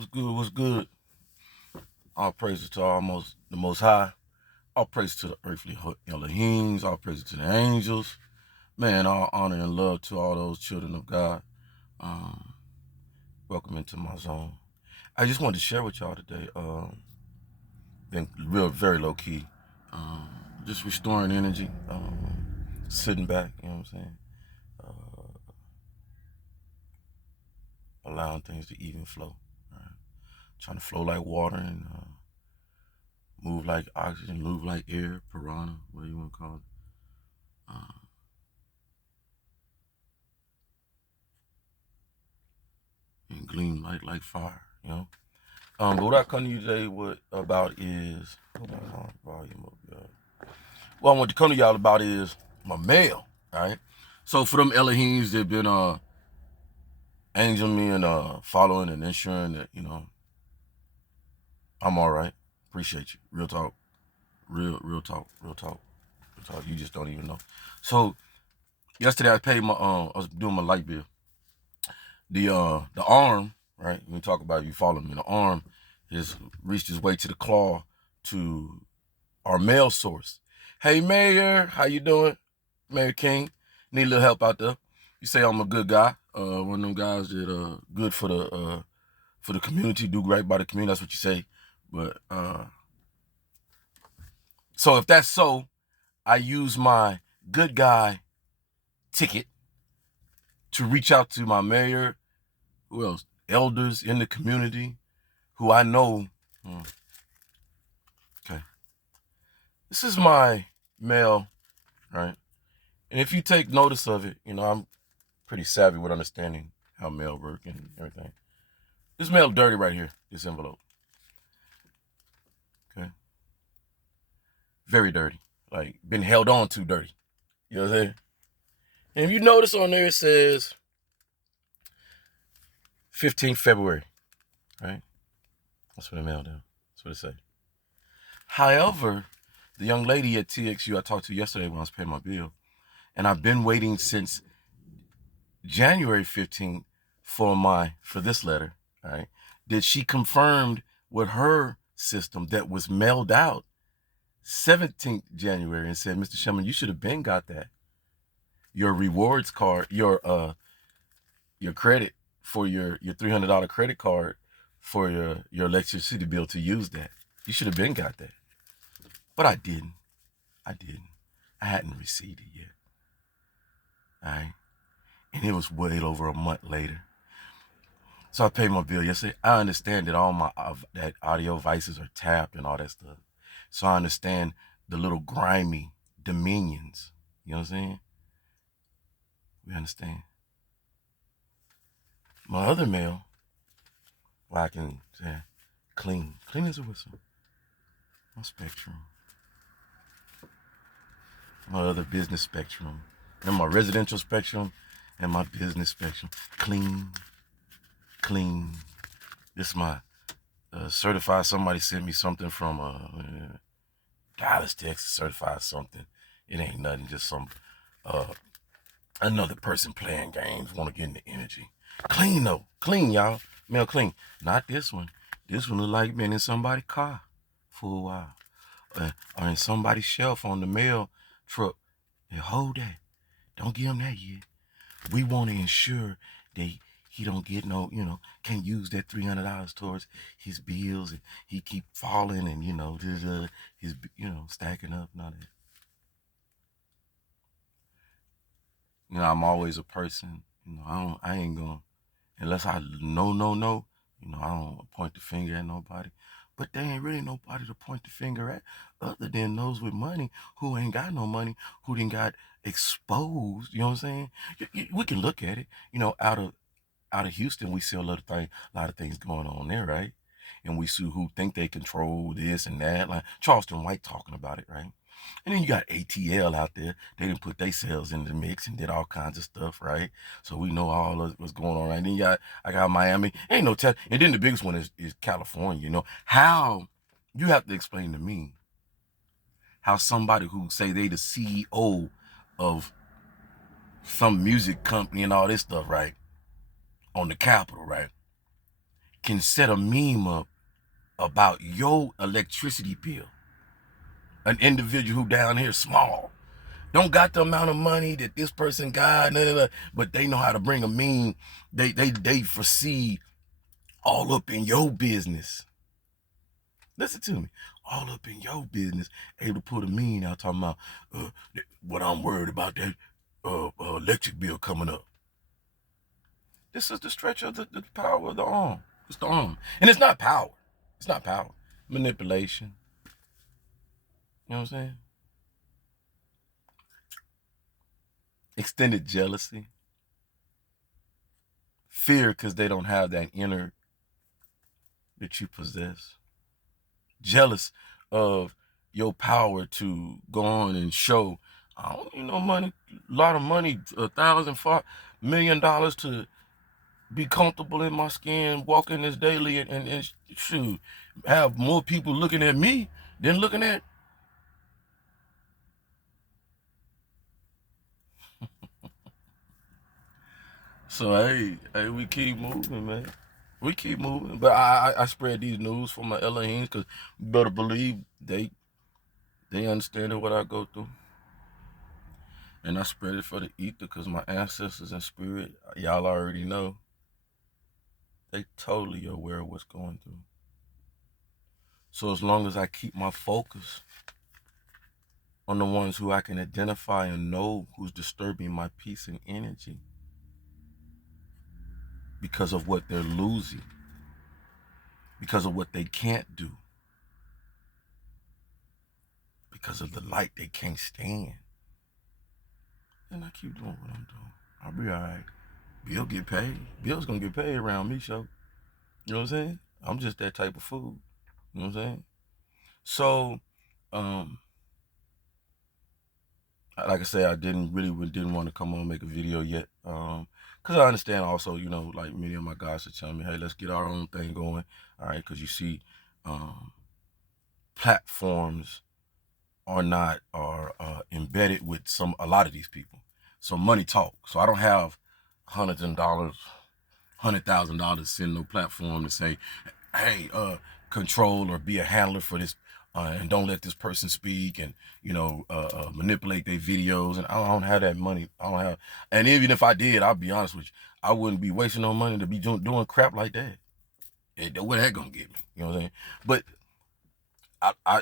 What's good? What's good? All praises to the Most High. All praises to the earthly Elohims. All praises to the angels. Man, all honor and love to all those children of God. Um, Welcome into my zone. I just wanted to share with y'all today. Been very low key. Um, just restoring energy. Sitting back. You know what I'm saying? Allowing things to even flow. Right? Trying to flow like water and move like oxygen, move like air, piranha, whatever you want to call it. Um, and gleam like fire, you know. But what I come to you today about is hold on, volume up, y'all. What I want to come to y'all about is my mail, all right? So for them Elohims that been angeling me and following and ensuring that, I'm all right. Appreciate you. Real talk. Real talk. Real talk. Real talk. You just don't even know. So yesterday I paid I was doing my light bill. The arm, right? When we talk about it, you follow me, the arm has reached his way to the claw to our mail source. Hey Mayor, how you doing? Mayor King. Need a little help out there. You say I'm a good guy. One of them guys that good for the community, do right by the community, that's what you say. But so if that's so, I use my good guy ticket to reach out to my mayor, who else? Elders in the community who I know. Okay. This is my mail, right? And if you take notice of it, I'm pretty savvy with understanding how mail work and everything. This mail dirty right here, this envelope. Okay. Very dirty. Like, been held on to dirty. You know what I'm saying? And if you notice on there, it says 15th February, right? That's what the mail down. That's what it say. However, the young lady at TXU I talked to yesterday when I was paying my bill, and I've been waiting since January 15th for this letter, right? That she confirmed with her system that was mailed out 17th January and said, Mr. Sherman, you should have been got that. Your rewards card, your credit for your $300 credit card for your electricity bill to use that. You should have been got that. But I didn't. I hadn't received it yet. All right. And it was well over a month later. So I paid my bill yesterday. I understand that all my that audio devices are tapped and all that stuff. So I understand the little grimy dominions. You know what I'm saying? We understand. My other mail, well, I can say clean as a whistle. My Spectrum. My other business Spectrum. And my residential Spectrum and my business Spectrum. Clean. This is my certified. Somebody sent me something from Dallas, Texas, certified something. It ain't nothing, just some another person playing games, want to get into energy. Clean though, clean y'all, mail clean. Not this one. This one look like been in somebody's car for a while, or in somebody's shelf on the mail truck. Hey, hold that. Don't give him that yet. We want to ensure that he don't get can't use that $300 towards his bills, and he keep falling, and his stacking up and all that. I'm always a person. I ain't gonna, unless I know. I don't point the finger at nobody. But there ain't really nobody to point the finger at other than those with money who ain't got no money, who didn't got exposed. You know what I'm saying? We can look at it. Out of Houston, we see a lot of things going on there, right? And we see who think they control this and that, like Charleston White talking about it, right? And then you got ATL out there. They didn't put themselves in the mix and did all kinds of stuff, right? So we know all of what's going on, right? And then I got Miami. Ain't no test. And then the biggest one is California. How you have to explain to me how somebody who say they the CEO of some music company and all this stuff, right? On the Capitol, right? can set a meme up about your electricity bill. An individual who down here small, don't got the amount of money that this person got, but they know how to bring a meme. They foresee all up in your business. Listen to me. All up in your business, able to put a meme out talking about what I'm worried about, that electric bill coming up. This is the stretch of the power of the arm. It's the arm. And it's not power. It's not power. Manipulation. You know what I'm saying? Extended jealousy. Fear because they don't have that inner that you possess. Jealous of your power to go on and show, I don't need no money, a lot of money, $1,000, $1 million to be comfortable in my skin, walking this daily and shoot, have more people looking at me than looking at. So hey, we keep moving, man. We keep moving. But I spread these news for my Elohims because you better believe they understand what I go through. And I spread it for the ether because my ancestors in spirit, y'all already know, they totally aware of what's going through. So as long as I keep my focus on the ones who I can identify and know who's disturbing my peace and energy because of what they're losing, because of what they can't do, because of the light they can't stand, and I keep doing what I'm doing, I'll be all right. Bill get paid. Bill's gonna get paid around me, so you know what I'm saying? I'm just that type of food. You know what I'm saying? So, like I said, I didn't want to come on and make a video yet, because I understand also, you know, like many of my guys are telling me, hey, let's get our own thing going, all right? Because you see, platforms are embedded with a lot of these people. So money talk. So I don't have $100,000 to send no platform to say, hey, control or be a handler for this, and don't let this person speak, and you know, manipulate their videos. And I don't have that money. I don't have. And even if I did, I'll be honest with you, I wouldn't be wasting no money to be doing crap like that. What that gonna get me? You know what I'm saying? But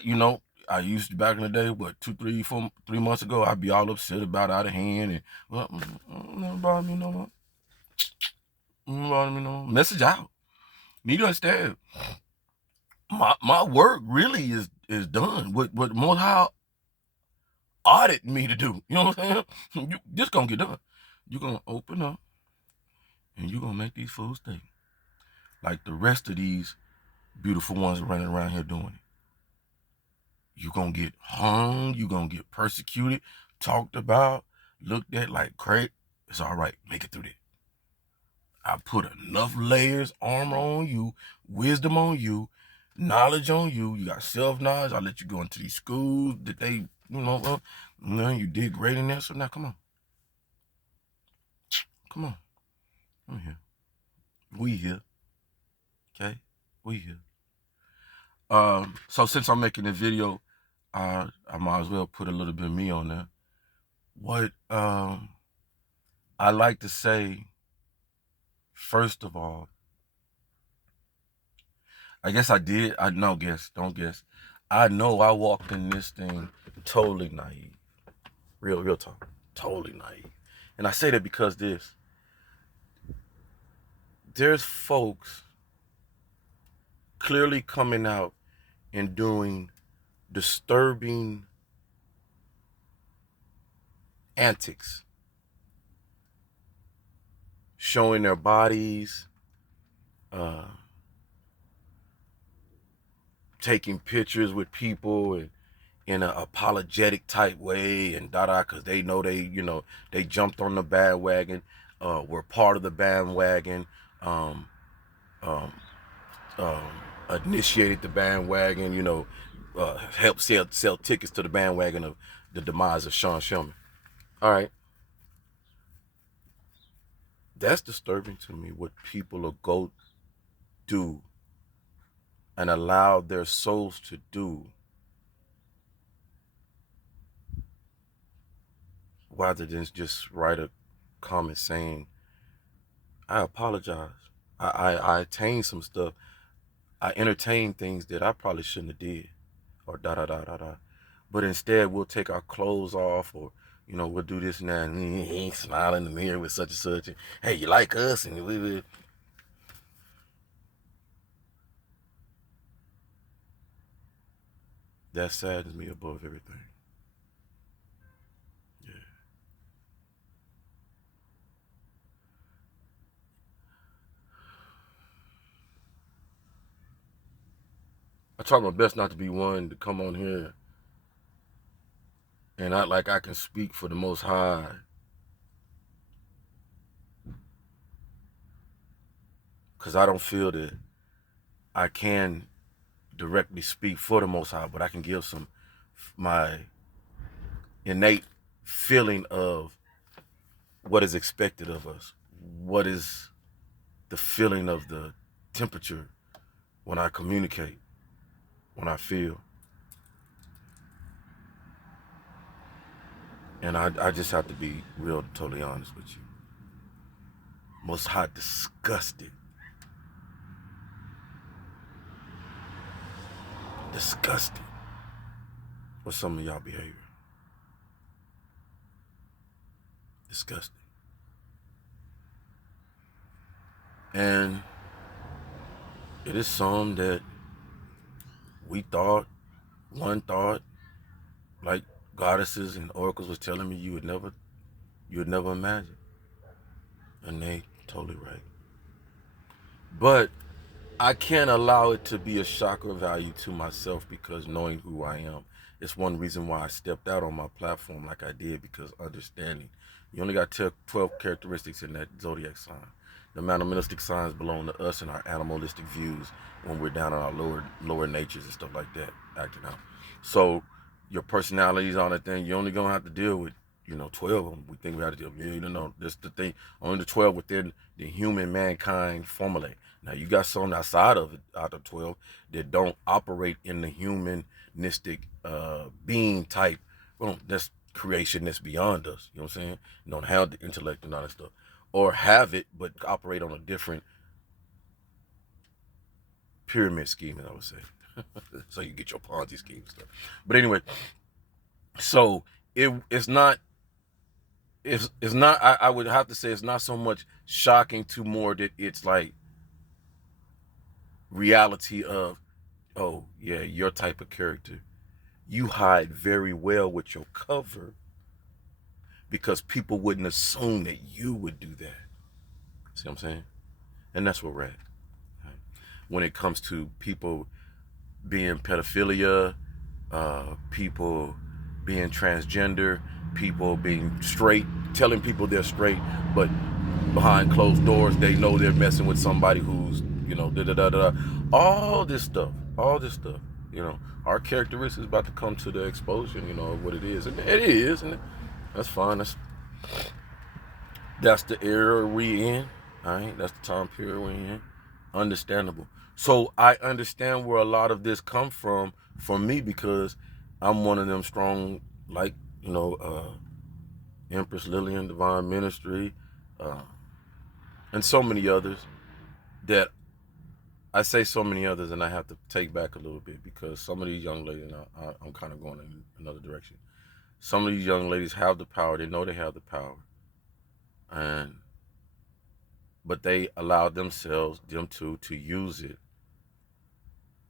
you know, I used to back in the day, what, 3 months ago, I'd be all upset about out of hand and, well, never bother me no more. Never bother me no more. Message out. Need to understand, my work really is done. What Most High audit me to do. You know what I'm saying? This gonna get done. You're gonna open up and you're gonna make these fools think like the rest of these beautiful ones running around here doing it. You're gonna get hung, you're gonna get persecuted, talked about, looked at like crazy. It's all right, make it through that. I put enough layers, armor on you, wisdom on you, knowledge on you. You got self-knowledge. I let you go into these schools that they, you did great in there. So now come on. Come here. We here. Okay? We here. So since I'm making a video, I might as well put a little bit of me on there. What I like to say, first of all, I guess I did. Don't guess. I know I walked in this thing totally naive. Real talk. Totally naive. And I say that because there's folks clearly coming out and doing disturbing antics, showing their bodies, taking pictures with people and in an apologetic type way and because they know they jumped on the bandwagon, were part of the bandwagon, initiated the bandwagon, helped sell tickets to the bandwagon of the demise of Sean Sherman. All right. That's disturbing to me, what people will go do and allow their souls to do, rather than just write a comment saying, I apologize. I attained some stuff. I entertained things that I probably shouldn't have did, or da da da da da. But instead, we'll take our clothes off, or we'll do this and that, and he smile in the mirror with such and such. And, hey, you like us? And we that saddens me above everything. Yeah. I try my best not to be one to come on here and act like I can speak for the Most High, because I don't feel that I can directly speak for the Most High, but I can give my innate feeling of what is expected of us. What is the feeling of the temperature when I communicate, when I feel. And I just have to be real, totally honest with you. Most High disgusted. Disgusted with some of y'all behavior. Disgusting. And it is some that one thought, like goddesses and oracles was telling me you would never imagine. And they totally right. But I can't allow it to be a shocker value to myself, because knowing who I am. It's one reason why I stepped out on my platform like I did, because understanding. You only got 12 characteristics in that zodiac sign. The animalistic signs belong to us and our animalistic views when we're down in our lower natures and stuff like that, acting out. So your personalities on that thing, you're only going to have to deal with 12 of them. We think we have to deal with, this the thing, only the 12 within the human mankind formula. Now you got some outside of it, out of 12, that don't operate in the humanistic being type. Well, that's creation that's beyond us. You know what I'm saying? Don't have the intellect and all that stuff, or have it but operate on a different pyramid scheme, I would say. So you get your Ponzi scheme stuff. But anyway, so it's not. It's not. I would have to say it's not so much shocking to more that it's like reality of, oh yeah, your type of character. You hide very well with your cover, because people wouldn't assume that you would do that. See what I'm saying? And that's where we're at. Right? When it comes to people being pedophilia, people being transgender, people being straight, telling people they're straight, but behind closed doors they know they're messing with somebody who's da da da da. All this stuff. Our characteristics about to come to the exposure, of what it is, and it is, and that's fine. That's the era we in. All right, that's the time period we're in. Understandable. So I understand where a lot of this come from for me, because I'm one of them strong, like Empress Lillian, Divine Ministry, and so many others that I say so many others, and I have to take back a little bit, because some of these young ladies, I'm kind of going in another direction. Some of these young ladies have the power. They know they have the power, but they allow them to use it,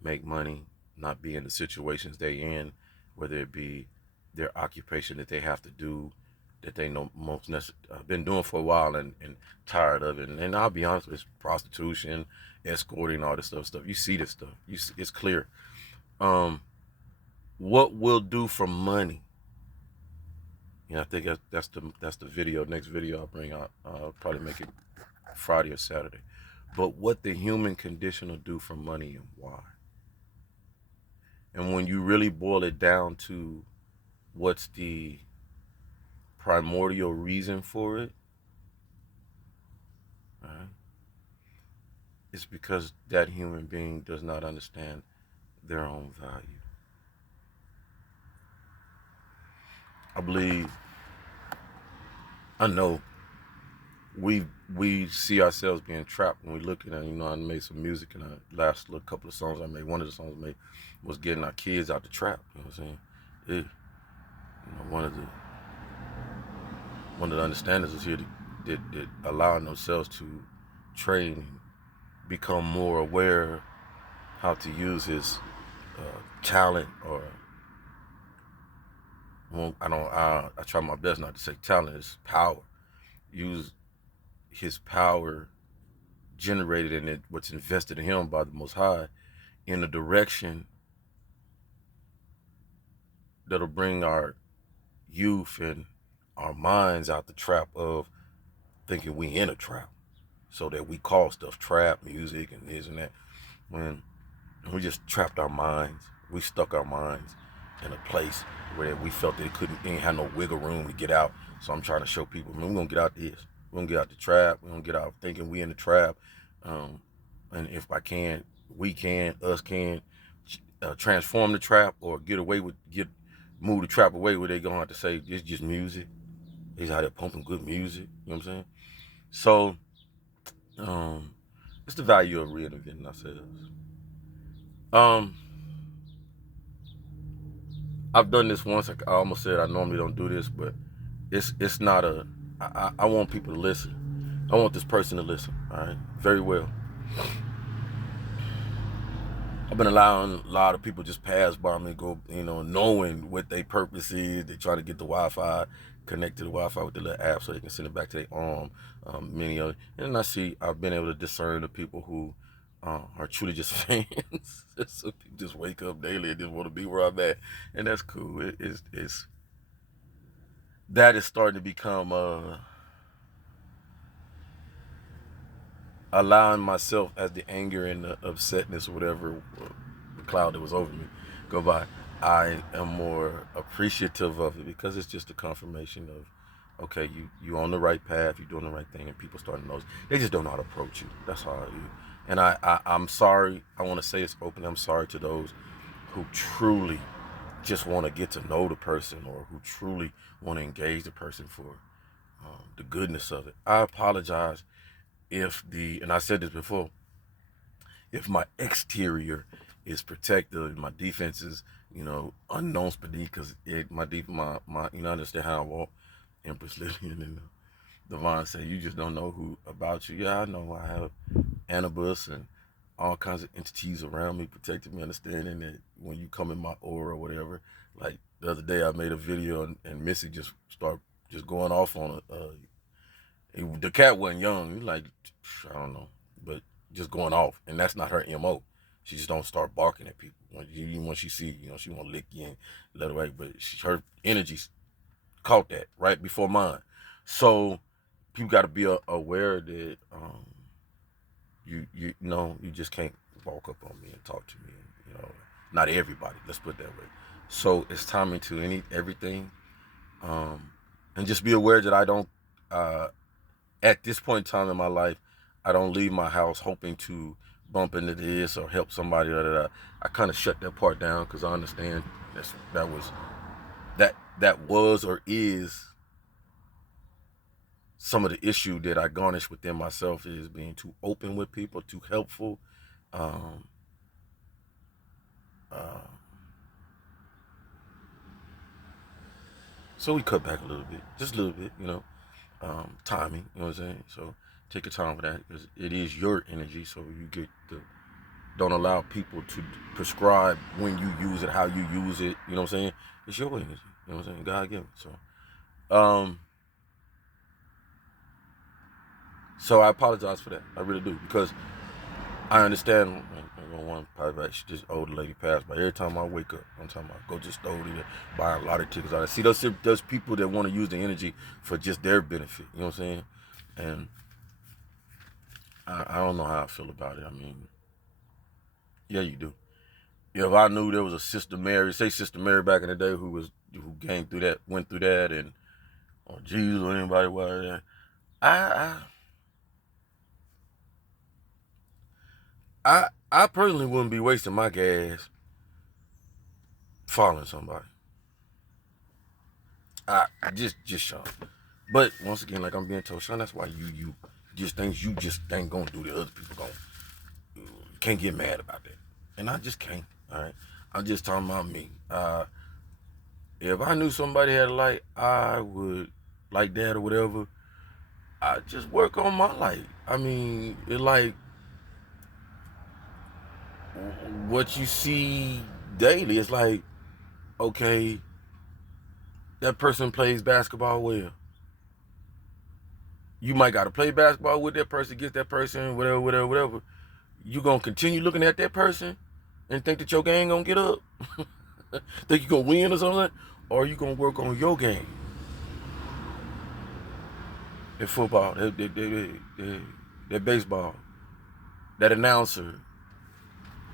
make money, not be in the situations they in, whether it be their occupation that they have to do, that they know been doing for a while, and tired of it. And I'll be honest, it's prostitution, escorting, all this stuff. You see this stuff. It's clear. What we'll do for money. I think that's the video. Next video I'll bring out. I'll probably make it Friday or Saturday. But what the human condition will do for money, and why. And when you really boil it down to what's the primordial reason for it, right? it's because that human being does not understand their own value. I believe, I know we see ourselves being trapped when we looking at, I made some music, and the last little couple of songs I made, one of the songs I made was getting our kids out the trap. You know what I'm saying? One of the understandings is here that allowing themselves to train and become more aware how to use his talent, or well, I try my best not to say talent, is power. Use his power generated in it, what's invested in him by the Most High, in a direction that'll bring our youth and our minds out the trap of thinking we in a trap, so that we call stuff trap music and this and that, when we just trapped our minds. We stuck our minds in a place where we felt that ain't have no wiggle room to get out. So I'm trying to show people, man, we're gonna get out this. We're gonna get out the trap. We're gonna get out thinking we in the trap. And if I can, us can transform the trap, or move the trap away, where they gonna have to say it's just music. He's out there pumping good music. You know what I'm saying? So, it's the value of reinventing ourselves. I've done this once. I almost said I normally don't do this, but it's not a. I want people to listen. I want this person to listen. All right, very well. I've been allowing a lot of people just pass by me, go, knowing what their purpose is. They try to get the Wi-Fi, connect to the Wi-Fi with the little app so they can send it back to their arm. Many of it, and I've been able to discern the people who are truly just fans. So people just wake up daily and just want to be where I'm at, and that's cool. That is starting to become allowing myself, as the anger and the upsetness or whatever, the cloud that was over me, go by. I am more appreciative of it, because it's just a confirmation of, okay, you on the right path, you're doing the right thing, and people starting to notice. They just don't know how to approach you. That's all it is. And I'm sorry. I want to say it's open. I'm sorry to those who truly just want to get to know the person, or who truly want to engage the person for the goodness of it. I apologize and I said this before, if my exterior is protected, my defense is, unknown beneath, because my understand how I walk. Empress Lillian and Devon say, you just don't know who about you. Yeah, I know. I have Anubis and all kinds of entities around me protecting me, understanding that when you come in my aura or whatever. Like the other day, I made a video, and Missy just started just going off on the cat wasn't young. He's like, I don't know, but just going off, and that's not her MO. She just don't start barking at people. When she see, she want to lick you and let away. But her energy caught that right before mine. So people got to be aware that you just can't walk up on me and talk to me. Not everybody. Let's put it that way. So it's timing to everything, and just be aware that I don't. At this point in time in my life, I don't leave my house hoping to bump into this or help somebody. I kind of shut that part down, because I understand that was or is some of the issue that I garnish within myself, is being too open with people, too helpful. So we cut back a little bit, just a little bit, timing, you know what I'm saying? So take your time with that, because it is your energy, so don't allow people to prescribe when you use it, how you use it, you know what I'm saying? It's your energy, you know what I'm saying? God give it. So I apologize for that. I really do, because I understand. One probably this older lady passed by. Every time I wake up, I'm talking about go to the store to buy a lot of tickets. I see those people that want to use the energy for just their benefit. You know what I'm saying? And I don't know how I feel about it. I mean, yeah, you do. If I knew there was a Sister Mary, say Sister Mary back in the day, who went through that, and or Jesus or anybody, I I personally wouldn't be wasting my gas following somebody. I just Sean. But once again, like I'm being told, Sean, that's why you just things you just ain't gonna do that other people gonna. You can't get mad about that, and I just can't. All right, I'm just talking about me. If I knew somebody had a light, I would like that or whatever. I just work on my light. I mean, it like what you see daily. It's like, okay, that person plays basketball well. You might got to play basketball with that person, against that person, whatever, whatever, whatever. You gonna continue looking at that person and think that your game gonna get up? Think you gonna win or something? Or you gonna work on your game? That football, that baseball, that announcer,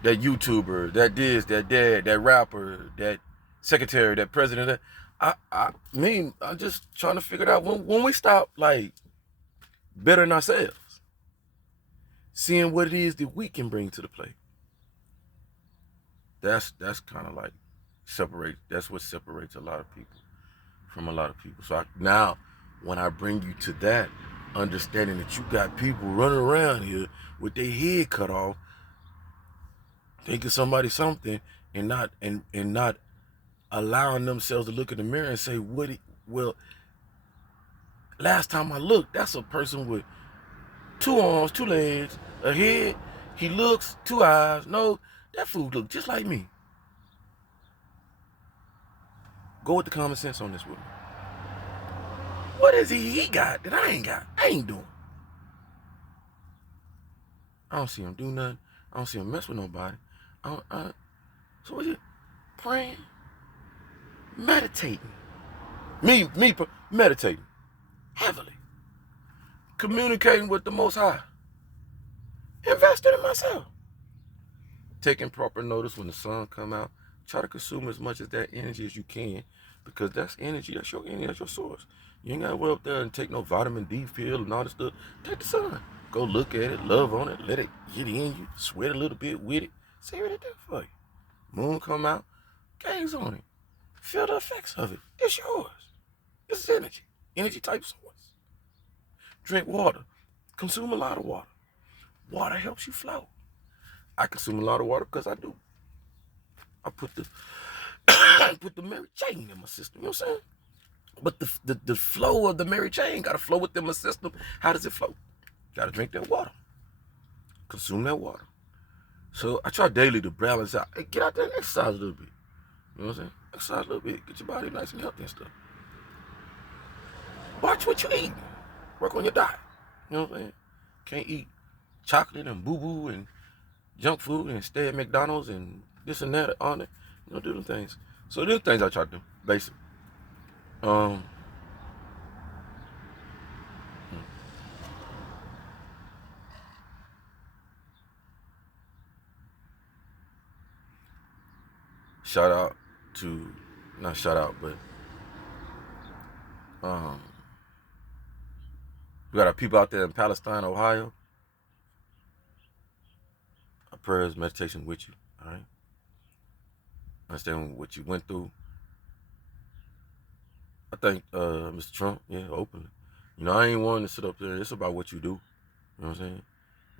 that YouTuber, that this, that dad, that rapper, that secretary, that president. I'm just trying to figure it out when we stop like bettering ourselves, seeing what it is that we can bring to the plate. That's kind of like that's what separates a lot of people from a lot of people. So now when I bring you to that understanding that you got people running around here with their head cut off, thinking somebody something, and not allowing themselves to look in the mirror and say, well, last time I looked, that's a person with 2 arms, 2 legs, a head. He looks, 2 eyes. No, that food look just like me. Go with the common sense on this with me. What is he got that I ain't got? I ain't doing. I don't see him do nothing. I don't see him mess with nobody. So what is it? Praying, meditating. Me, meditating heavily, communicating with the Most High, investing in myself, taking proper notice when the sun come out. Try to consume as much of that energy as you can, because that's energy. That's your energy. That's your source. You ain't gotta go up there and take no vitamin D pill and all this stuff. Take the sun. Go look at it, love on it, let it get in you, sweat a little bit with it. See what it do for you. Moon come out, gaze on it. Feel the effects of it. It's yours. It's energy. Energy type source. Drink water. Consume a lot of water. Water helps you flow. I consume a lot of water because I do. I put the put the Mary Jane in my system. You know what I'm saying? But the flow of the Mary Jane got to flow within my system. How does it flow? Got to drink that water. Consume that water. So I try daily to balance out. Hey, get out there and exercise a little bit. You know what I'm saying? Exercise a little bit. Get your body nice and healthy and stuff. Watch what you eat. Work on your diet. You know what I'm saying? Can't eat chocolate and boo-boo and junk food and stay at McDonald's and this and that on it. You know, do them things. So these things I try to do, basically. Shout out to, not shout out, but we got our people out there in Palestine, Ohio. Our prayers, meditation with you, all right? Understand what you went through. I think Mr. Trump, yeah, openly. You know, I ain't wanting to sit up there. It's about what you do. You know what I'm saying?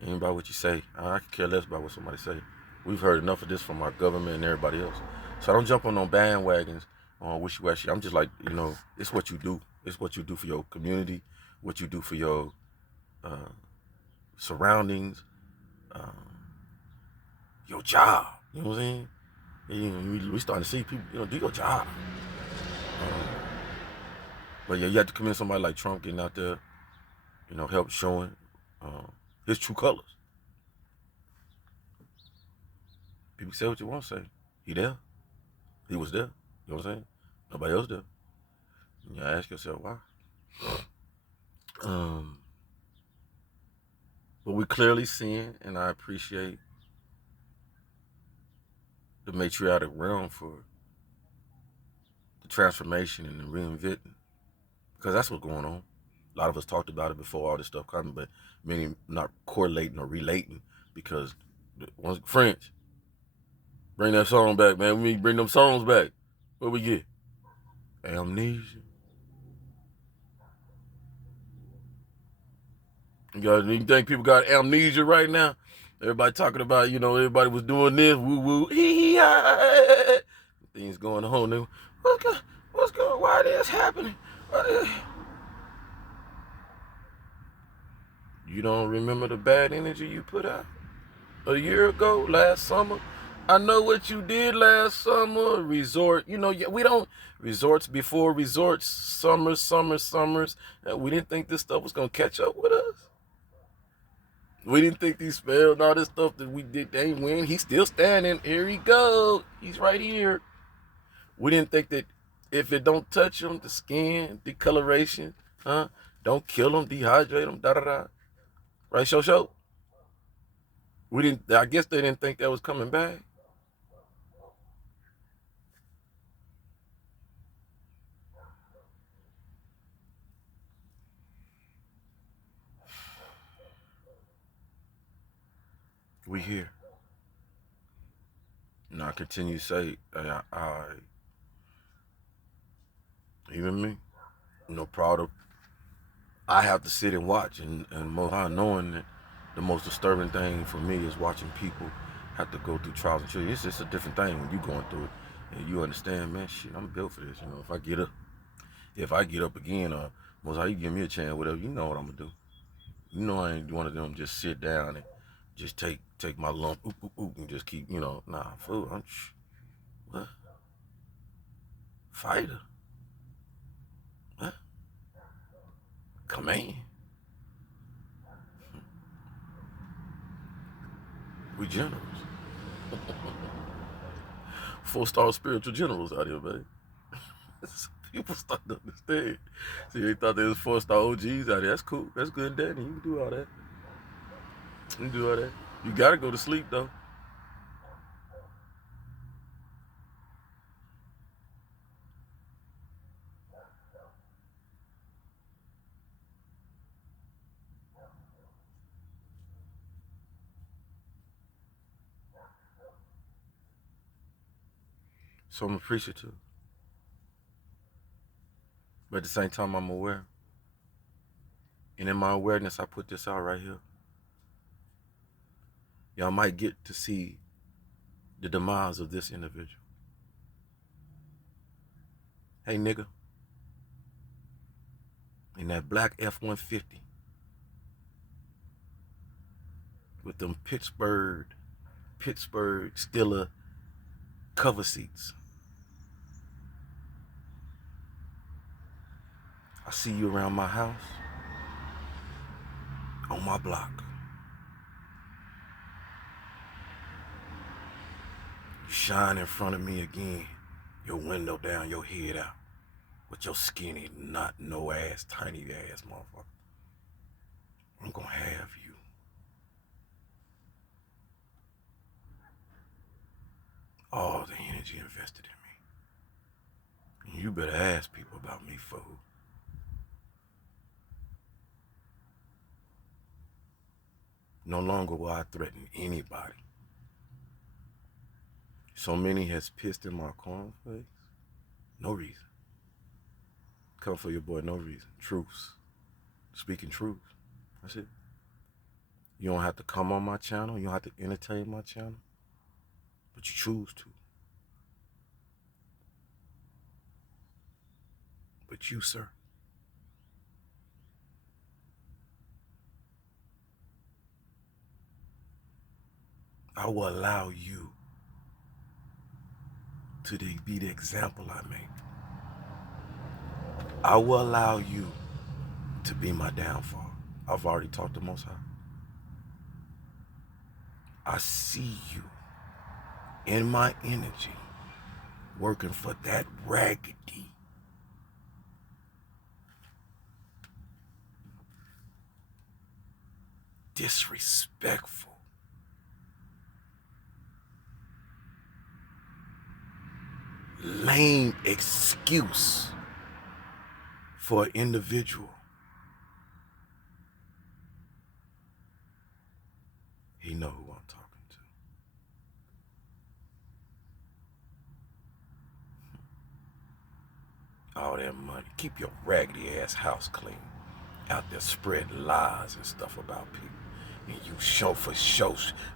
It ain't about what you say. I could care less about what somebody say. We've heard enough of this from our government and everybody else. So I don't jump on no bandwagons on wishy-washy. I'm just like, you know, it's what you do. It's what you do for your community, what you do for your surroundings, your job. You know what I'm saying? We starting to see people, you know, do your job. But yeah, you have to commend somebody like Trump getting out there, you know, help showing his true colors. People say what you want to say. He there. He was there. You know what I'm saying? Nobody else there. You gotta ask yourself why. But we clearly seeing, and I appreciate the matriarchic realm for the transformation and the reinventing, because that's what's going on. A lot of us talked about it before all this stuff coming, but many not correlating or relating because French. Bring that song back, man. We bring them songs back. What we get? Amnesia. You think people got amnesia right now? Everybody talking about, everybody was doing this, woo woo, hee hee, things going on. What's going? Why this happening? You don't remember the bad energy you put out a year ago, last summer? I know what you did last summer. Resort, we don't resorts before resorts, summers. We didn't think this stuff was gonna catch up with us. We didn't think these spells and all this stuff that we did, they ain't win. He's still standing. Here he go. He's right here. We didn't think that if it don't touch him, the skin, decoloration, don't kill him, dehydrate him, da-da-da. Right, show? I guess they didn't think that was coming back. We here. And I continue to say, even me, proud of, I have to sit and watch, and Mohan knowing that the most disturbing thing for me is watching people have to go through trials and tribulations. It's just a different thing when you're going through it, and you understand, man, shit, I'm built for this. If I get up again, Mohan, you give me a chance, whatever, you know what I'm gonna do. I ain't one of them just sit down and just take my lump, and just keep, nah, fool, what? Fighter? What? Command? We generals. 4-star spiritual generals out here, man. People start to understand. See, they thought they was 4-star OGs out here. That's cool. That's good, Danny. You can do all that. You gotta go to sleep, though. So I'm appreciative. But at the same time, I'm aware. And in my awareness, I put this out right here. Y'all might get to see the demise of this individual. Hey, nigga. In that black F-150 with them Pittsburgh Steelers cover seats. I see you around my house, on my block. You shine in front of me again, your window down, your head out, with your skinny, not no ass, tiny ass motherfucker. I'm gonna have you. All the energy invested in me. And you better ask people about me, fool. No longer will I threaten anybody. So many has pissed in my cornflakes. No reason. Come for your boy, no reason. Truths. Speaking truth. That's it. You don't have to come on my channel. You don't have to entertain my channel. But you choose to. But you, sir, I will allow you to be the example I make. I will allow you to be my downfall. I've already talked to Most High. I see you in my energy working for that raggedy, disrespectful, lame excuse for an individual. He know who I'm talking to. all that money. Keep your raggedy ass house clean. Out there spreading lies and stuff about people. And you show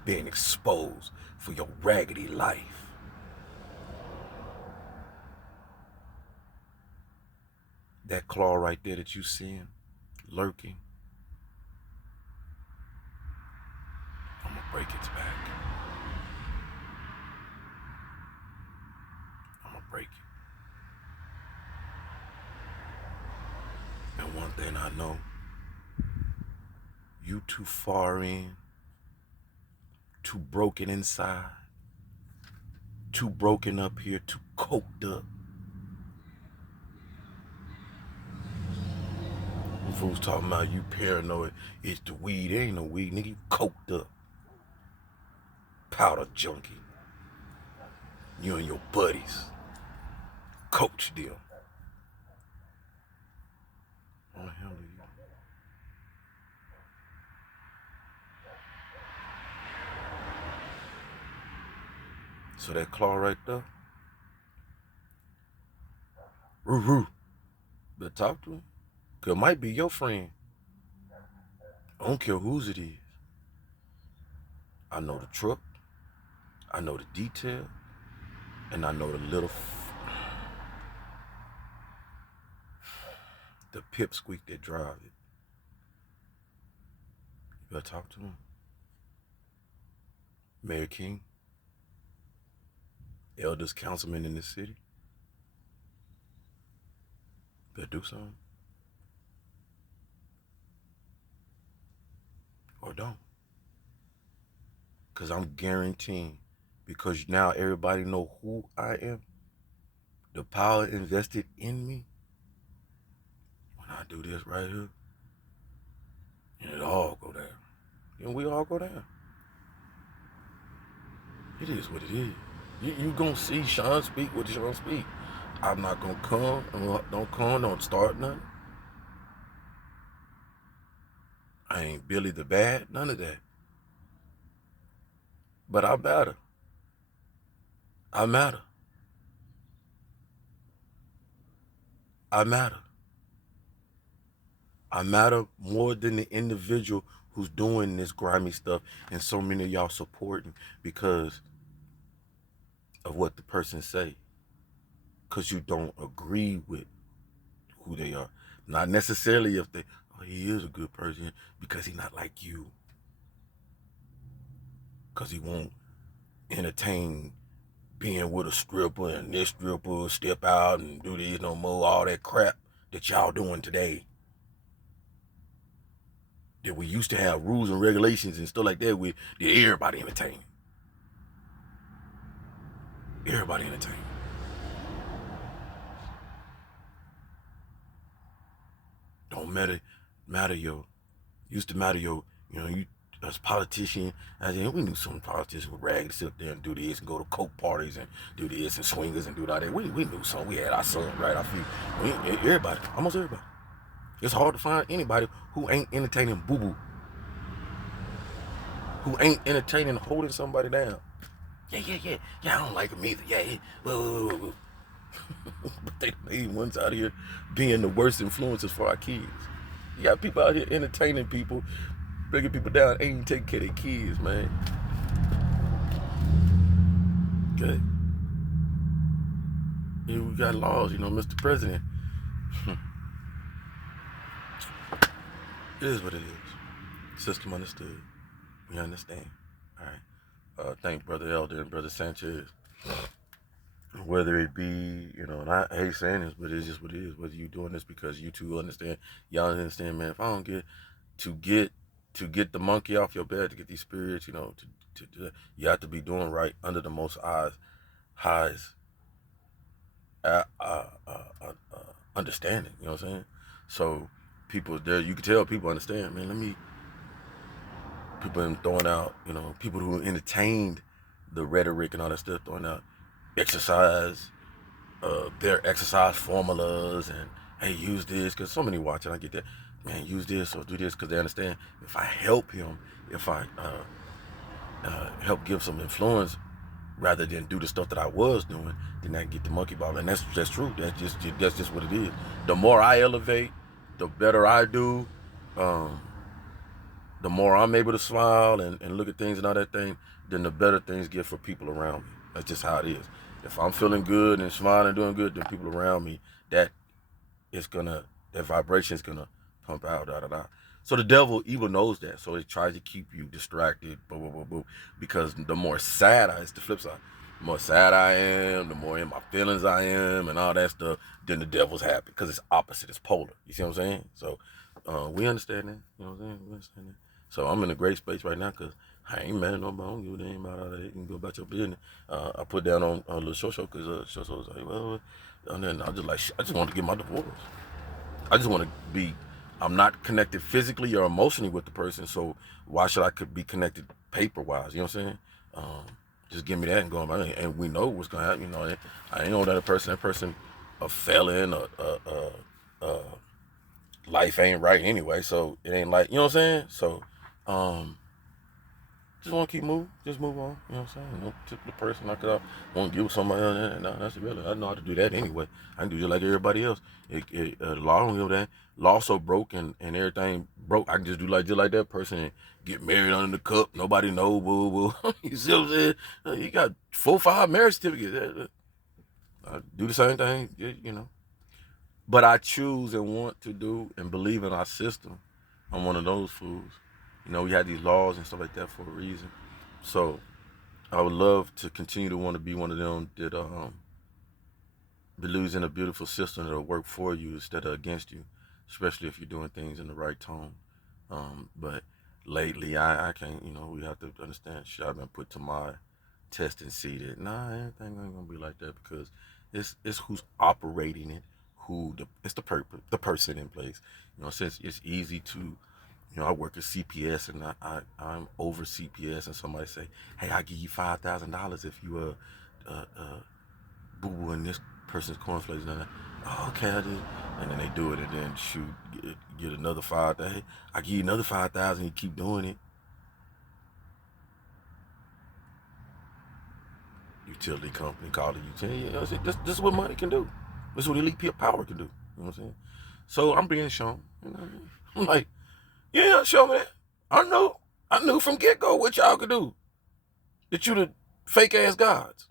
being exposed for your raggedy life. That claw right there that you seeing, lurking, I'm gonna break its back. I'm gonna break it. And one thing I know, you too far in, too broken inside, too broken up here, too coked up. When folks talking about you paranoid, it's the weed. There ain't no weed, nigga. You coked up. Powder junkie. You and your buddies. Coach them. What the hell are you? So that claw right there. Roo. Better talk to him. Cause it might be your friend. I don't care whose it is. I know the truck. I know the detail. And I know the little the pipsqueak that drives it. You better talk to him. Mayor King. Elders, councilmen in this city. Better do something. Or don't. Because I'm guaranteeing, because now everybody know who I am, the power invested in me, when I do this right here, and it all go down. And we all go down. It is what it is. You gonna see Sean speak what Sean speak. I'm not gonna come, don't start nothing. I ain't Billy the Bad, none of that. But I matter. I matter. I matter. I matter more than the individual who's doing this grimy stuff, and so many of y'all supporting because of what the person say. Because you don't agree with who they are. Not necessarily if they, oh, he is a good person, because he's not like you. Because he won't entertain being with a stripper and this stripper step out and do this no more, all that crap that y'all doing today. That we used to have rules and regulations and stuff like that with everybody entertaining. Everybody entertaining. Don't matter your, used to matter your, you as a politician, we knew some politicians would rag to sit there and do this and go to coke parties and do this and swingers and do all that. We knew some. We had our son, right? Our feet. Everybody, almost everybody. It's hard to find anybody who ain't entertaining boo-boo. Who ain't entertaining holding somebody down. Yeah, I don't like them either. Yeah. Whoa. But they made ones out here being the worst influences for our kids. You got people out here entertaining people, breaking people down, ain't even taking care of their kids, man. Okay. Yeah, we got laws, Mr. President. It is what it is. System understood. We understand. All right. Thank Brother Elder and Brother Sanchez. Whether it be, and I hate saying this, but it's just what it is. Whether you doing this because you two understand, y'all understand, man. If I don't get to get the monkey off your back, to get these spirits, you have to be doing right under the Most High's understanding. You know what I'm saying? So people there, you can tell people understand, man. People been throwing out, people who entertained the rhetoric and all that stuff, throwing out exercise, their exercise formulas, and hey, use this, because so many watching, I get that, man, use this or do this, because they understand if I help him, if I help give some influence, rather than do the stuff that I was doing, then I get the monkey ball. And that's true. That's just what it is. The more I elevate, the better I do. The more I'm able to smile and look at things and all that thing, then the better things get for people around me. That's just how it is. If I'm feeling good and smiling and doing good, then people around me, that vibration is gonna pump out, da da da. So the devil, evil knows that. So it tries to keep you distracted, blah, blah, blah, blah. Because the more sad it's the flip side. The more sad I am, the more in my feelings I am and all that stuff, then the devil's happy. Because it's opposite, it's polar. You see what I'm saying? So we understand that. You know what I'm saying? We understand that. So I'm in a great space right now because I ain't mad at nobody. I don't give a damn about all that. You can go about your business. I put down on a little show because show was like, well, and then I just want to get my divorce. I just want to be, I'm not connected physically or emotionally with the person, so why should I be connected paper-wise? You know what I'm saying? Just give me that and go on. And we know what's going to happen. You know, I ain't know that person a felon, life ain't right anyway, so it ain't like, you know what I'm saying? So, just want to keep moving, just move on, you know what I'm saying? No particular person I could want to give somebody else. No, that's really, I know how to do that anyway. I can do just like everybody else. The law don't give that. Law so broke and everything broke. I can just do just like that person and get married under the cup. Nobody know, boo, boo. You see what I'm saying? You got 4, 5 marriage certificates. I do the same thing, you know. But I choose and want to do and believe in our system. I'm one of those fools. You know, we had these laws and stuff like that for a reason. So I would love to continue to want to be one of them that believes in a beautiful system that'll work for you instead of against you, especially if you're doing things in the right tone. But lately, I can't, you know, we have to understand, I've been put to my test and see that, everything ain't going to be like that because it's who's operating it, it's the person in place. You know, since it's easy to, you know, I work at CPS and I'm over CPS and somebody say, hey, I'll give you $5,000 if you boo-boo in this person's cornflakes. And oh, okay, I did. And then they do it and then shoot, get another 5,000. Hey, I give you another 5,000. You keep doing it. Utility company, call it utility. You know, this is what money can do. This is what elite power can do. You know what I'm saying? So I'm being shown. You know, I'm like, yeah, show me that. I knew from get-go what y'all could do. That you the fake ass gods.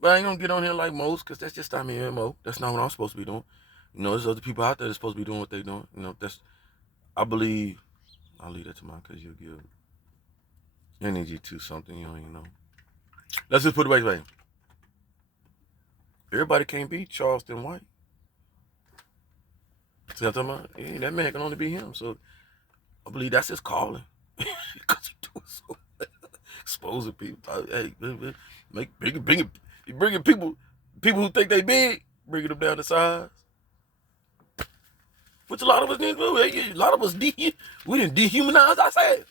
But I ain't gonna get on here like most, because that's just not me, MO. That's not what I'm supposed to be doing. You know, there's other people out there that's supposed to be doing what they're doing. You know, I believe, I'll leave that to mine because you'll give energy to something you don't even know. Let's just put it back. Everybody can't be Charleston White. See what I'm talking about? Yeah, that man can only be him. So I believe that's his calling. Because he doing so well. Exposing people. Hey, bringing people who think they big, bringing them down to size. Which a lot of us didn't do. A lot of us we didn't dehumanize ourselves.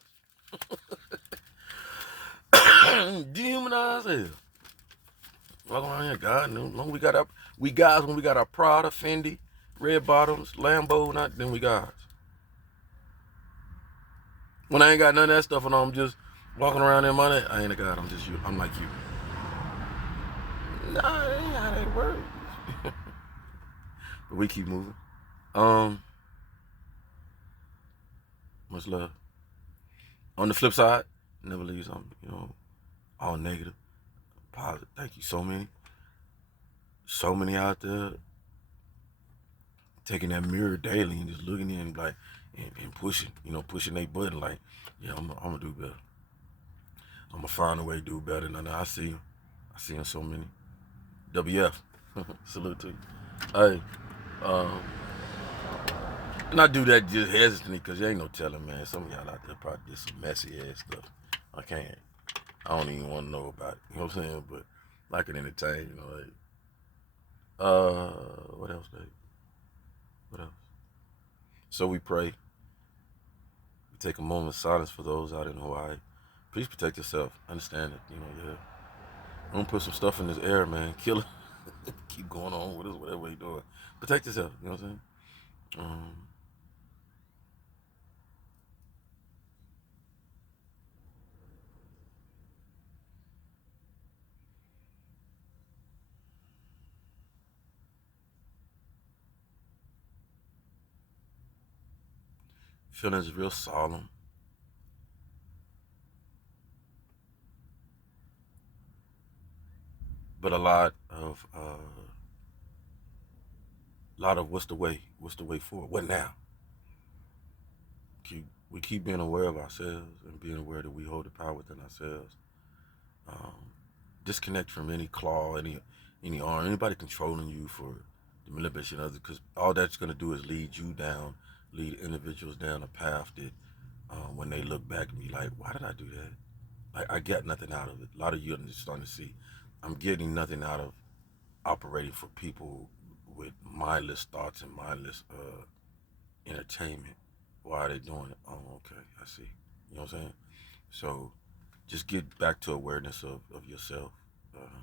Dehumanize ourselves. Walk around here, God. When we got our Prada, Fendi, red bottoms, Lambo, then we guys. When I ain't got none of that stuff and I'm just walking around in money, I ain't a God. I'm just you. I'm like you. Nah, that ain't how that works. But we keep moving. Much love. On the flip side, never leave something, you know, all negative. Positive. Thank you. So many out there taking that mirror daily and just looking in like and pushing, you know, pushing their button like, yeah, I'm gonna do better. I'm gonna find a way to do better. And I see him. I see him so many. WF. Salute to you. Hey, and I do that just hesitantly because there ain't no telling, man. Some of y'all out there probably did some messy ass stuff. I don't even want to know about it. You know what I'm saying? But I can entertain, you know, like, what else, babe? What else? So we pray. We take a moment of silence for those out in Hawaii. Please protect yourself. Understand it, you know, yeah. I'm gonna put some stuff in this air, man. Kill it. Keep going on with us, whatever you're doing. Protect yourself, you know what I'm saying? Feelings real solemn. But a lot of what's the way? What's the way forward? What now? We keep being aware of ourselves and being aware that we hold the power within ourselves. Um, Disconnect from any claw, any arm, anybody controlling you for the manipulation of it, because all that's going to do is lead individuals down a path that when they look back and be like, why did I do that? Like, I get nothing out of it. A lot of you are starting to see, I'm getting nothing out of operating for people with mindless thoughts and mindless entertainment. Why are they doing it? Oh, okay, I see. You know what I'm saying? So just get back to awareness of yourself. Uh,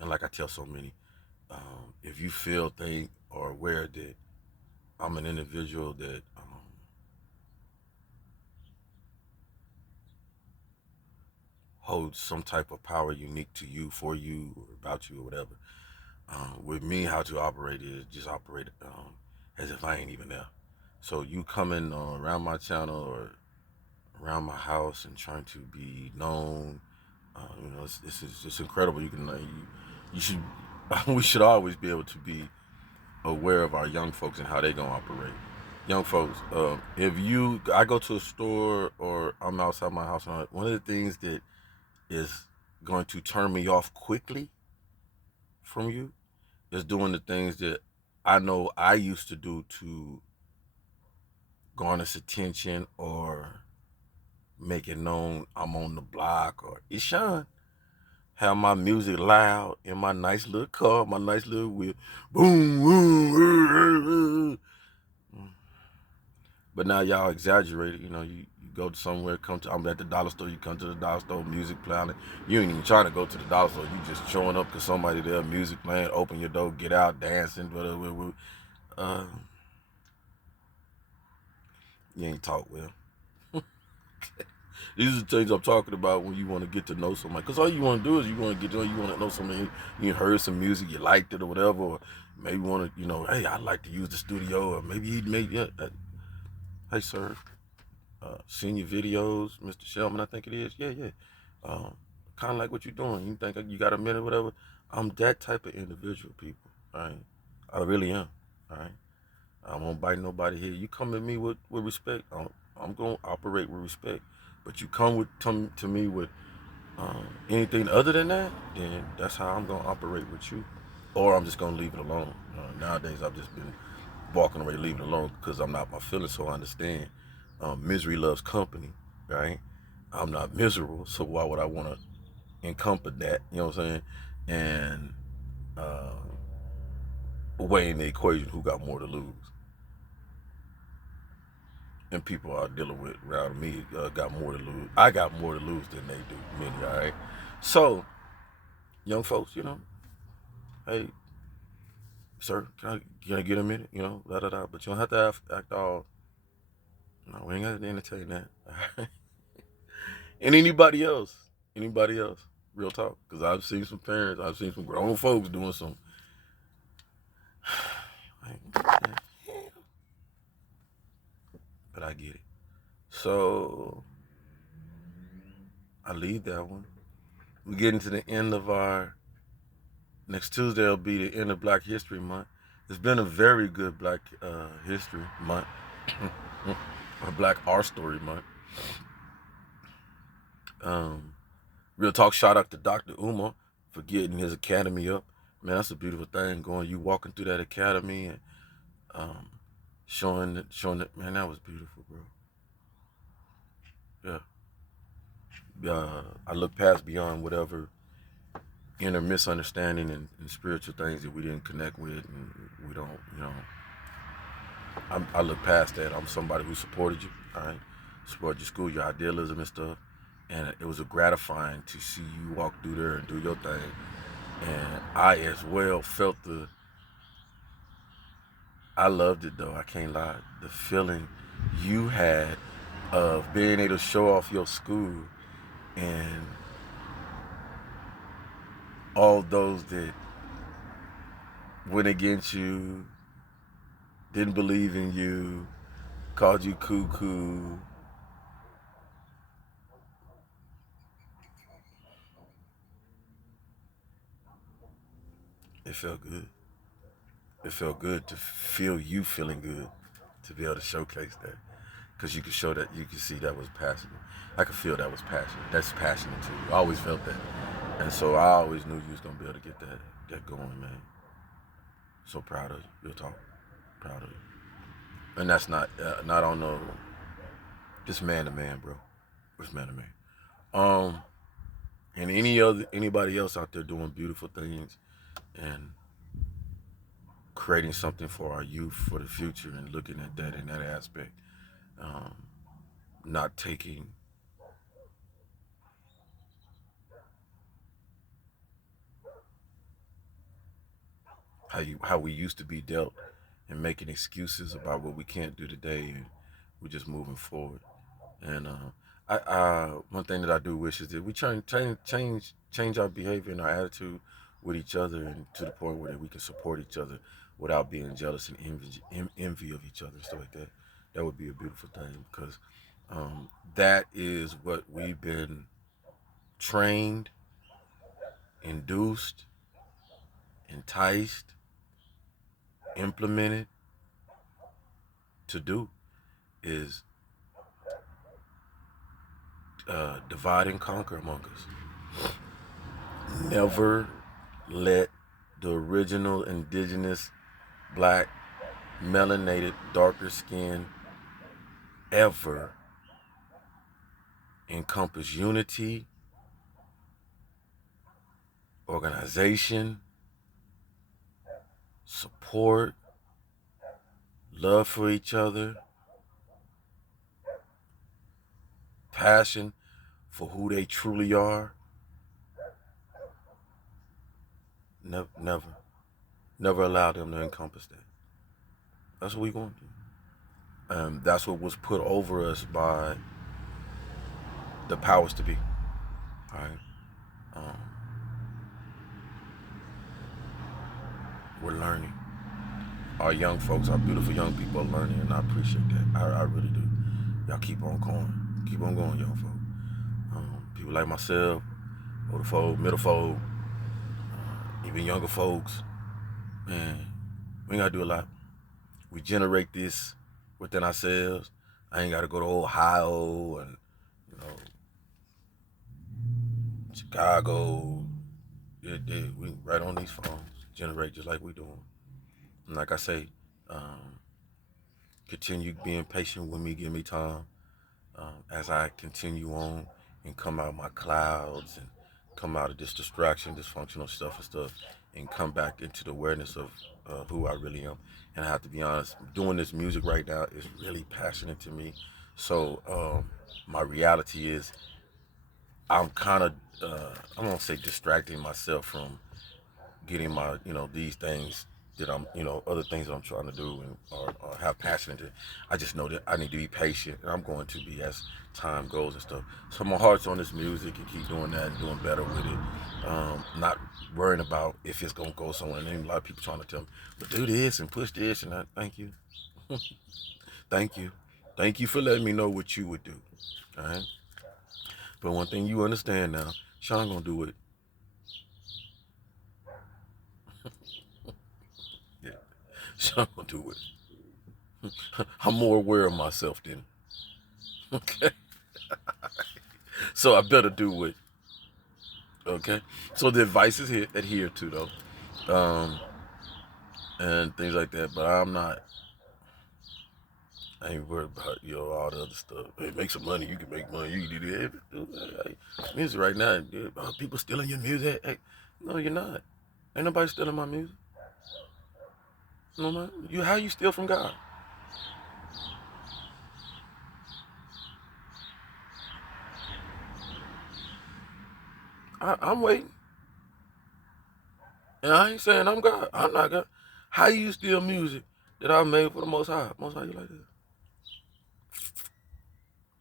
and like I tell so many, if you feel, think, or aware that I'm an individual that holds some type of power unique to you, for you, or about you, or whatever, with me, how to operate is just operate as if I ain't even there. So you coming around my channel or around my house and trying to be known, this is just incredible. You should, we should always be able to be aware of our young folks and how they gonna operate. Young folks, I go to a store or I'm outside my house, and one of the things that is going to turn me off quickly from you is doing the things that I know I used to do to garner attention or make it known I'm on the block or Ishan. Have my music loud in my nice little car, my nice little wheel. Boom, boom. But now y'all exaggerate it. You go to somewhere, I'm at the dollar store, you come to the dollar store, music playing. You ain't even trying to go to the dollar store. You just showing up because somebody there, music playing, open your door, get out, dancing, whatever. Uh, you ain't talk well. These are the things I'm talking about when you want to get to know somebody. Because all you want to do is you want to know somebody. You heard some music, you liked it or whatever. Or maybe want to, hey, I'd like to use the studio. Or maybe he'd make, yeah. Hey, sir, seen your videos, Mr. Shelman, I think it is. Yeah, yeah. Kind of like what you're doing. You think you got a minute, whatever. I'm that type of individual, people. All right? I really am. All right? I won't bite nobody here. You come at me with respect. I'm going to operate with respect. But you to me with anything other than that, then that's how I'm going to operate with you. Or I'm just going to leave it alone. Nowadays, I've just been walking away, leaving it alone because I'm not my feelings, so I understand. Misery loves company, right? I'm not miserable, so why would I want to encompass that? You know what I'm saying? And weigh in the equation who got more to lose. And people are dealing with around me got more to lose. I got more to lose than they do, many, all right? So, young folks, hey, sir, can I get a minute? Da da da. But you don't have to act all. No, we ain't got to entertain that. All right? And anybody else, real talk. Because I've seen some parents, I've seen some grown folks doing some. But I get it. So I leave that one. We're getting to the end of our. Next Tuesday will be the end of Black History Month. It's been a very good Black History Month, or Black Art Story Month. Real talk, shout out to Dr. Umar for getting his academy up. Man, that's a beautiful thing. You walking through that academy and showing it. Man, that was beautiful, bro. Yeah. I look past beyond whatever inner misunderstanding and spiritual things that we didn't connect with, and we don't, I look past that. I'm somebody who supported you, all right? Supported your school, your idealism and stuff. And it was gratifying to see you walk through there and do your thing. And I as well felt I loved it though, I can't lie. The feeling you had of being able to show off your school and all those that went against you, didn't believe in you, Called you cuckoo. It felt good. It felt good to feel you feeling good, to be able to showcase that. Because you could show that, you could see that was passionate. I could feel that was passionate. That's passionate too. I always felt that. And so I always knew you was going to be able to get that going, man. So proud of you. Real talk. Proud of you. And that's not on no, just man to man, bro. Just man to man. And anybody else out there doing beautiful things and creating something for our youth for the future and looking at that in that aspect, not taking how we used to be dealt and making excuses about what we can't do today, and we're just moving forward. And one thing that I do wish is that we change our behavior and our attitude with each other, and to the point where we can support each other without being jealous and envy of each other and stuff like that. That would be a beautiful thing, because that is what we've been trained, induced, enticed, implemented to do, is divide and conquer among us. Never let the original indigenous black melanated darker skin ever encompass unity, organization, support, love for each other, passion for who they truly are. Never allow them to encompass that. That's what we're going to do. That's what was put over us by the powers to be. All right. We're learning. Our young folks, our beautiful young people are learning, and I appreciate that. I really do. Y'all keep on going. Keep on going, young folks. People like myself, older folk, middle folk, even younger folks, man, we ain't got to do a lot. We generate this within ourselves. I ain't got to go to Ohio and, Chicago. We right on these phones, generate just like we doing. And like I say, continue being patient with me, give me time as I continue on and come out of my clouds and come out of this distraction, dysfunctional stuff, and come back into the awareness of who I really am. And I have to be honest, doing this music right now is really passionate to me. So my reality is I'm kind of, I won't say distracting myself from getting my, these things that I'm, other things that I'm trying to do and or have passion into. I just know that I need to be patient, and I'm going to be as time goes and stuff. So my heart's on this music and keep doing that and doing better with it. Not worrying about if it's gonna go somewhere. And a lot of people trying to tell me, "But do this and push this," and that. Thank you, thank you for letting me know what you would do. All right. But one thing you understand now, Sean gonna do it. Yeah, Sean gonna do it. I'm more aware of myself then. Okay. So I better do it. Okay. So the advice is here, adhered to though, and things like that. But I ain't worried about all the other stuff. Hey, make some money. You can make money. You can do that. Hey, music right now. People stealing your music. Hey, no, you're not. Ain't nobody stealing my music. No man. How you steal from God? I'm waiting. And I ain't saying I'm God. I'm not God. How you steal music that I made for the Most High? Most High, you like that?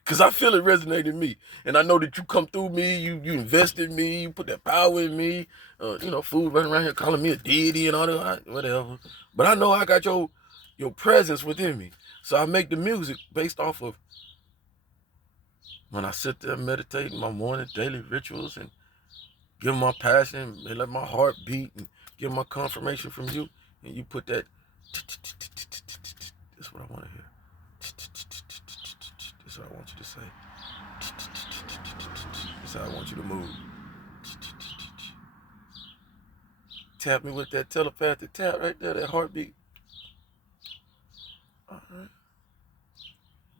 Because I feel it resonate in me. And I know that you come through me, you invest in me, you put that power in me. Food running around here calling me a deity and all that, whatever. But I know I got your your presence within me. So I make the music based off of when I sit there and meditate in my morning daily rituals and give my passion and let my heart beat and give my confirmation from you. And you put that, that's what I want to hear. That's what I want you to say. That's how I want you to move. Tap me with that telepathic tap right there, that heartbeat. All right.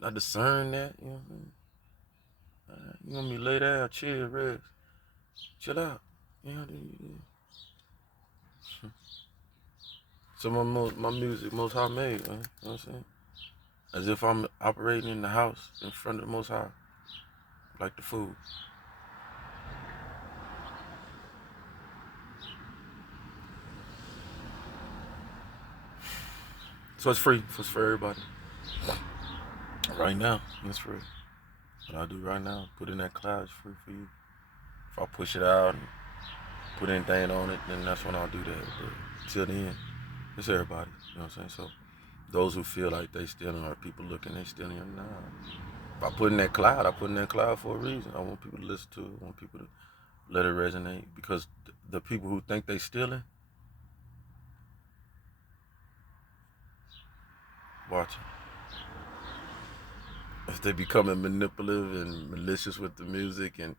I discern that, you know what I mean? You want me to lay down, chill, rest, chill out. You know what I mean? So my music Most High made, man. You know what I'm saying? As if I'm operating in the house in front of the Most High, like the food. So it's free. It's for everybody. Right now, it's free. What I do right now, put in that cloud, it's free for you. If I push it out and put anything on it, then that's when I'll do that. But till then, it's everybody. You know what I'm saying? So those who feel like they stealing or people looking, they stealing. Nah. If I put in that cloud, I put in that cloud for a reason. I want people to listen to it. I want people to let it resonate. Because the people who think they stealing, watch them. If they becoming manipulative and malicious with the music and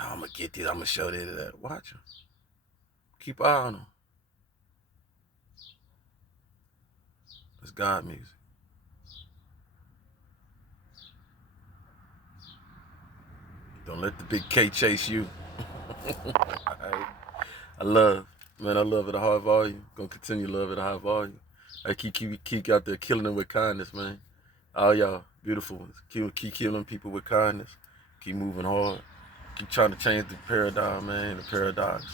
I'm going to get this, I'm going to show this, that, watch them. Keep an eye on them. It's God music. Don't let the big K chase you. I love it at high volume. Gonna continue to love it at high volume. I keep out there killing them with kindness, man. All y'all beautiful ones. Keep killing people with kindness. Keep moving hard. Keep trying to change the paradigm, man, the paradox.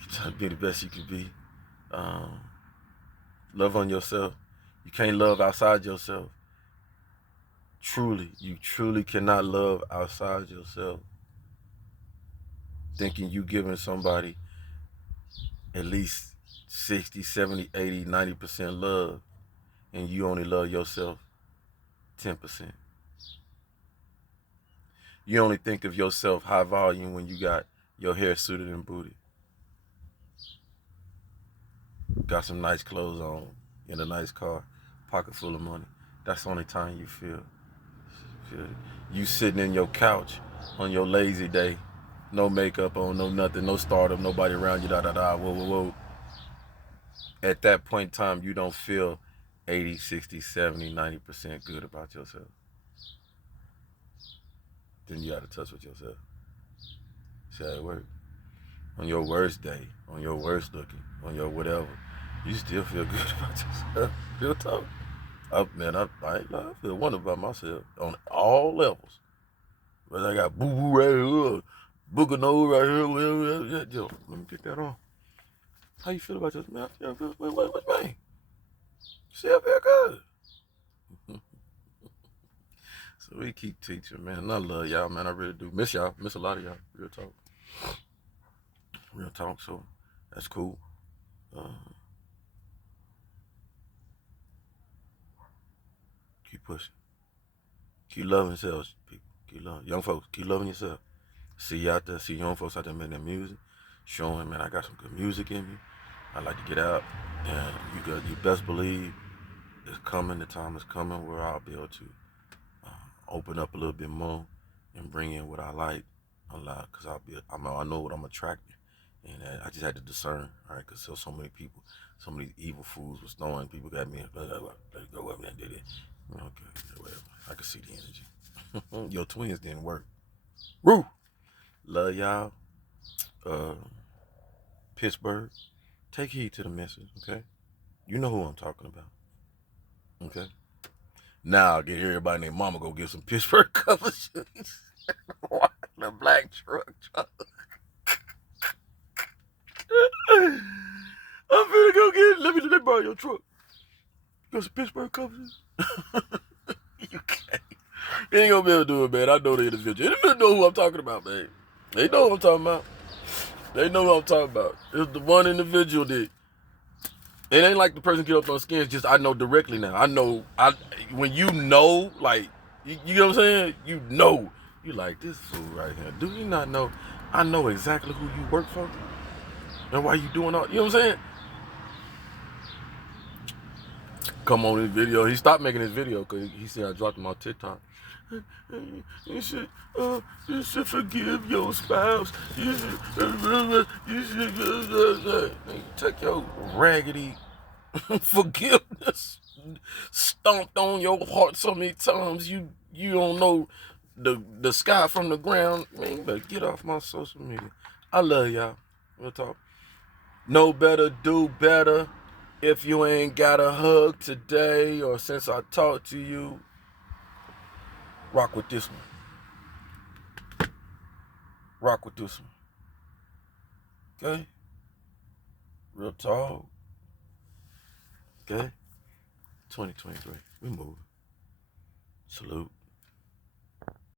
Keep trying to be the best you can be. Love on yourself. You can't love outside yourself. You truly cannot love outside yourself. Thinking you giving somebody at least 60, 70, 80, 90% love, and you only love yourself 10%. You only think of yourself high volume when you got your hair suited and booted. Got some nice clothes on, in a nice car, pocket full of money. That's the only time you feel it. You sitting in your couch on your lazy day, no makeup on, no nothing, no stardom, nobody around you, whoa. At that point in time, you don't feel 80, 60, 70, 90% good about yourself. Then you got to touch with yourself. See how it works? On your worst day, on your worst looking, on your whatever, you still feel good about yourself. Real talk. I feel wonderful about myself on all levels. Whether I got boo-boo right here, booger nose right here, yo, let me get that on. How you feel about yourself, man? I feel, what, man? See, I feel good. So we keep teaching, man. And I love y'all, man. I really do. Miss y'all. Miss a lot of y'all. Real talk. Real talk. So that's cool. Keep pushing. Keep loving yourselves, people. Keep loving. Young folks, keep loving yourself. See you out there. See young folks out there making that music. Showing, man, I got some good music in me. I like to get out. And you best believe it's coming. The time is coming where I'll be able to open up a little bit more and bring in what I like a lot, because I know what I'm attracting, and I just had to discern, all right, because so many people, so many evil fools was throwing, people got me, let go up and did it. Okay, whatever. I can see the energy. Your twins didn't work. Woo! Love y'all. Pittsburgh, take heed to the message, okay? You know who I'm talking about, okay? Now I'll get everybody and their mama go get some Pittsburgh cover shoes. The black truck. I'm finna go get it. Let me borrow your truck. You got some Pittsburgh cover shoes? You can't. You ain't gonna be able to do it, man. I know the individual. Individual know who I'm talking about, man. They know what I'm talking about. They know what I'm talking about. It's the one individual that It ain't like the person get up on skin. It's just I know directly now. I know when you know, like you know what I'm saying. You know, you like this fool right here. Do you not know? I know exactly who you work for and why you doing all. You know what I'm saying? Come on this video. He stopped making this video because he said I dropped him on TikTok. You should, you should forgive your spouse. You should take your raggedy forgiveness stomped on your heart so many times you don't know the sky from the ground. Man, you better get off my social media. I love y'all. We'll talk. Know better, do better. If you ain't got a hug today or since I talked to you, rock with this one. Rock with this one. Okay? Real talk. Okay? 2023. We moving. Salute.